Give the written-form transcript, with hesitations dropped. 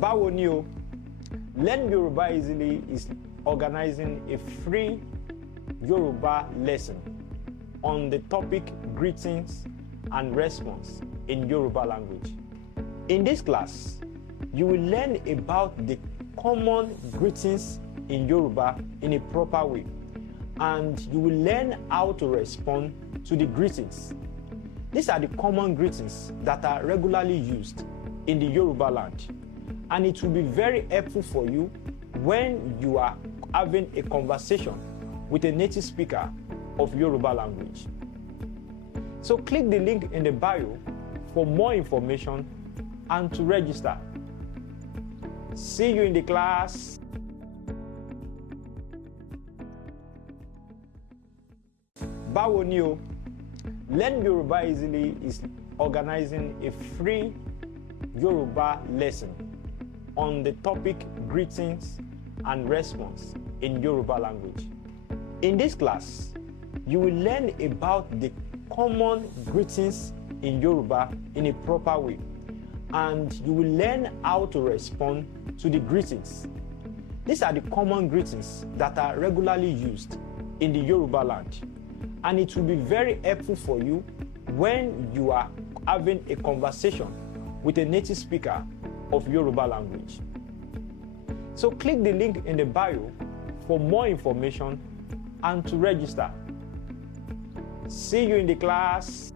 Báwo ni o? Learn Yoruba easily is organizing a free Yoruba lesson on the topic greetings and response in Yoruba language. In this class, you will learn about the common greetings in Yoruba in a proper way, and you will learn how to respond to the greetings. These are the common greetings that are regularly used in the Yoruba land, and it will be very helpful for you when you are having a conversation with a native speaker of Yoruba language. So click the link in the bio for more information and to register. See you in the class. Báwo ni o? Learn Yoruba easily is organizing a free Yoruba lesson on the topic greetings and response in Yoruba language. In this class, you will learn about the common greetings in Yoruba in a proper way, and you will learn how to respond to the greetings. These are the common greetings that are regularly used in the Yoruba land, and it will be very helpful for you when you are having a conversation with a native speaker of Yoruba language. So click the link in the bio for more information and to register. See you in the class.